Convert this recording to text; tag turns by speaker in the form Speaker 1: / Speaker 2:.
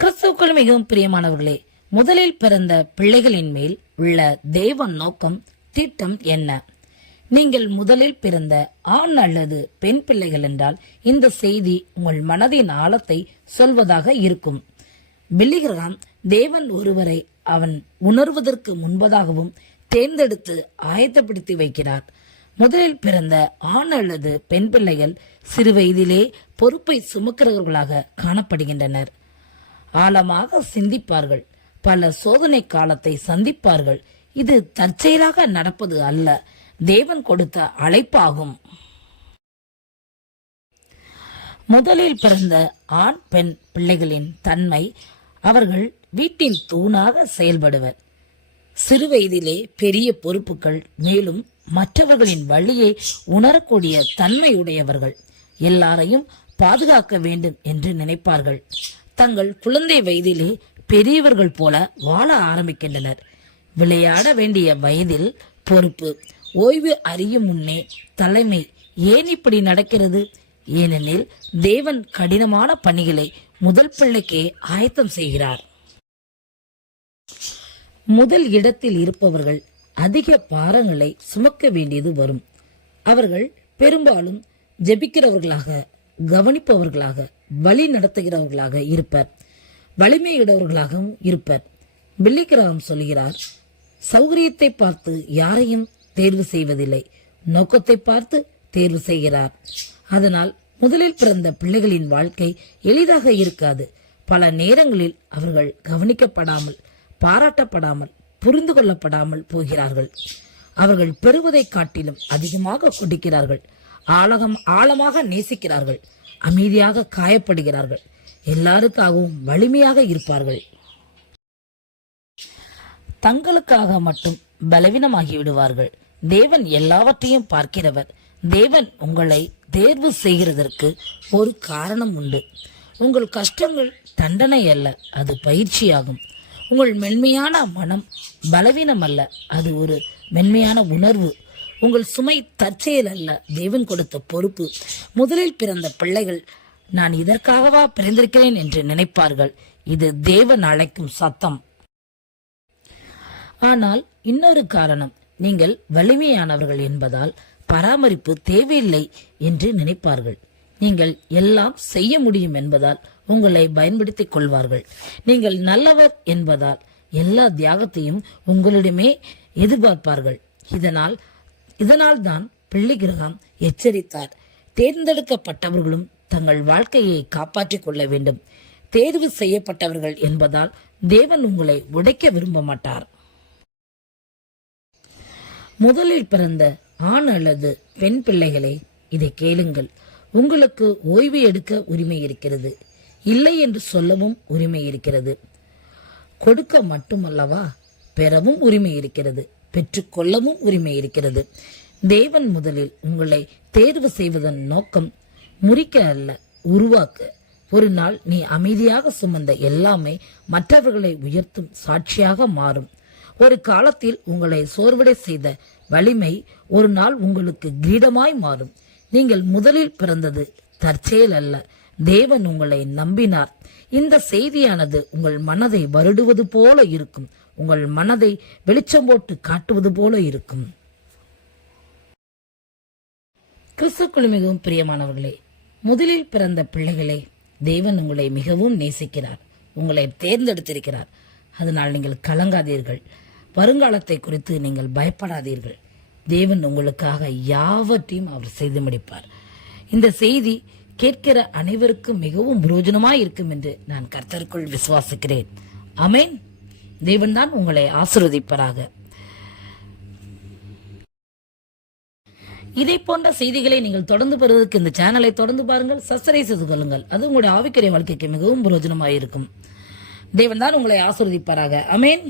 Speaker 1: கிறிஸ்துக்குள் மிகவும் பிரியமானவர்களே முதலில் பிறந்த பிள்ளைகளின் மேல் உள்ள தெய்வ நோக்கம் திட்டம் என்ன? நீங்கள் முதலில் பிறந்த ஆண் அல்லது பெண் பிள்ளைகள் என்றால் இந்த செய்தி உங்கள் மனதின் ஆழத்தை சொல்வதாக இருக்கும். பில்லிகிரகாம் தேவன் ஒருவரை அவன் உணர்வதற்கு முன்பதாகவும் தேர்ந்தெடுத்து ஆயத்தப்படுத்தி வைக்கிறார். முதலில் பிறந்த ஆண் அல்லது பெண் பிள்ளைகள் சிறு வயதிலே பொறுப்பை சுமக்கிறவர்களாக காணப்படுகின்றனர். ஆழமாக சிந்திப்பார்கள். பல சோதனை காலத்தை சந்திப்பார்கள். இது தற்செயலாக நடப்பது அல்ல. தேவன் கொடுத்த அழைப்பாகும். முதலில் பிறந்த ஆண் பெண் பிள்ளைகளின் தன்மை அவர்கள் வீட்டின் தூணாக செயல்படுவர். சிறுவயதிலே பெரிய பொறுப்புகள் மேலும் மற்றவர்களின் வழியை உணரக்கூடிய தன்மையுடையவர்கள். எல்லாரையும் பாதுகாக்க வேண்டும் என்று நினைப்பார்கள். தங்கள் குழந்தை வயதிலே பெரியவர்கள் போல வாழ ஆரம்பிக்கின்றனர். விளையாட வேண்டிய வயதில் பொறுப்பு ஓய்வு அறியும் முன்னே தலைமை ஏன் இப்படி நடக்கிறது? ஏனெனில் தேவன் கடினமான பணிகளை முதல் பிள்ளைக்கே ஆயத்தம் செய்கிறார். முதல் இடத்தில் இருப்பவர்கள் அதிக பாரங்களை சுமக்க வேண்டியது வரும். அவர்கள் பெரும்பாலும் ஜெபிக்கிறவர்களாக கவனிப்பவர்களாக வழி நடத்துகிறவர்களாக இருப்பர். வலிமையுடையவர்களாகவும் இருப்பர். பில்லிகிராம் சொல்கிறார் சௌகரியத்தை பார்த்து யாரையும் தேர்வு செய்வதில்லை. நோக்கத்தை பார்த்து தேர்வு செய்கிறார். அதனால் முதலில் பிறந்த பிள்ளைகளின் வாழ்க்கை எளிதாக இருக்காது. பல நேரங்களில் அவர்கள் கவனிக்கப்படாமல் பாராட்டப்படாமல் புரிந்து கொள்ளப்படாமல் போகிறார்கள். அவர்கள் பெறுவதை காட்டிலும் அதிகமாக கொடுக்கிறார்கள். ஆழகம் ஆழமாக நேசிக்கிறார்கள். அமைதியாக காயப்படுகிறார்கள். எல்லாருக்காகவும் வலிமையாக இருப்பார்கள். தங்களுக்காக மட்டும் பலவீனமாகி விடுவார்கள். தேவன் எல்லாவற்றையும் பார்க்கிறவர். தேவன் உங்களை தேர்வு செய்கிறதற்கு ஒரு காரணம் உண்டு. உங்கள் கஷ்டங்கள் தண்டனை அல்ல அது பயிற்சியாகும். உங்கள் மென்மையான மனம் பலவீனம் அல்ல அது ஒரு மென்மையான உணர்வு. உங்கள் சுமை தற்செயல் அல்ல. தேவன் கொடுத்த பொறுப்பு. முதலில் பிறந்த பிள்ளைகள் நான் இதற்காகவா பிறந்திருக்கிறேன் என்று நினைப்பார்கள். இது தேவன் அழைக்கும் சத்தம். ஆனால் இன்னொரு காரணம் நீங்கள் வலிமையானவர்கள் என்பதால் பராமரிப்பு தேவையில்லை என்று நினைப்பார்கள். நீங்கள் எல்லாம் செய்ய முடியும் என்பதால் உங்களை பயன்படுத்திக் கொள்வார்கள். நீங்கள் நல்லவர் என்பதால் எல்லா தியாகத்தையும் உங்களிடமே எதிர்பார்ப்பார்கள். இதனால் இதனால் தான் பிள்ளை கிரகம் எச்சரித்தார். தேர்ந்தெடுக்கப்பட்டவர்களும் தங்கள் வாழ்க்கையை காப்பாற்றிக் கொள்ள வேண்டும். தேர்வு செய்யப்பட்டவர்கள் என்பதால் தேவன் உங்களை உடைக்க விரும்ப மாட்டார். முதலில் பிறந்த ஆண் அல்லது பெண் பிள்ளைகளே இதை கேளுங்கள். உங்களுக்கு ஓய்வு எடுக்க உரிமை இருக்கிறது. இல்லை என்று சொல்லவும் உரிமை இருக்கிறது. கொடுக்க மட்டுமல்லவா பெறவும் உரிமை இருக்கிறது. பெற்றுக்கொள்ளவும் உரிமை இருக்கிறது தேவன் முதலில் உங்களை தேர்வு செய்வதன் நோக்கம் முறிக்க அல்ல உருவாக்க. ஒரு நாள் நீ அமைதியாக சுமந்த எல்லாமே மற்றவர்களை உயர்த்தும் சாட்சியாக மாறும். ஒரு காலத்தில் உங்களை சோர்வடை செய்த வலிமை ஒரு நாள் உங்களுக்கு கிரீடமாய் மாறும். நீங்கள் முதலில் பிறந்தது தற்செயல் அல்ல தேவன் உங்களை நம்பினார். இந்த செய்தியானது உங்கள் மனதை வருடுவது போல இருக்கும். உங்கள் மனதை வெளிச்சம் போட்டு காட்டுவது போல இருக்கும். கிறிஸ்துக்குள் மிகவும் பிரியமானவர்களே முதலில் பிறந்த பிள்ளைகளே தேவன் உங்களை மிகவும் நேசிக்கிறார். உங்களை தேர்ந்தெடுத்திருக்கிறார். அதனால் நீங்கள் கலங்காதீர்கள். வருங்காலத்தை குறித்து நீங்கள் பயப்படாதீர்கள். தேவன் உங்களுக்காக யாவற்றையும் அவர் செய்து முடிப்பார். இந்த செய்தி கேட்கிற அனைவருக்கும் மிகவும் புரோஜனமாய் இருக்கும் என்று நான் கர்த்தருக்குள் விசுவாசிக்கிறேன். அமேன் தேவன் தான் உங்களை ஆசிர்வதிப்பராக. இதை போன்ற செய்திகளை நீங்கள் தொடர்ந்து பெறுவதற்கு இந்த சேனலை தொடர்ந்து பாருங்கள் சப்ஸ்கிரைப் செய்து கொள்ளுங்கள். அது உங்களுடைய ஆவிக்கரை வாழ்க்கைக்கு மிகவும் பிரயோஜனமாக இருக்கும் தேவன் தான் உங்களை ஆசிர்வதிப்பாராக. அமேன்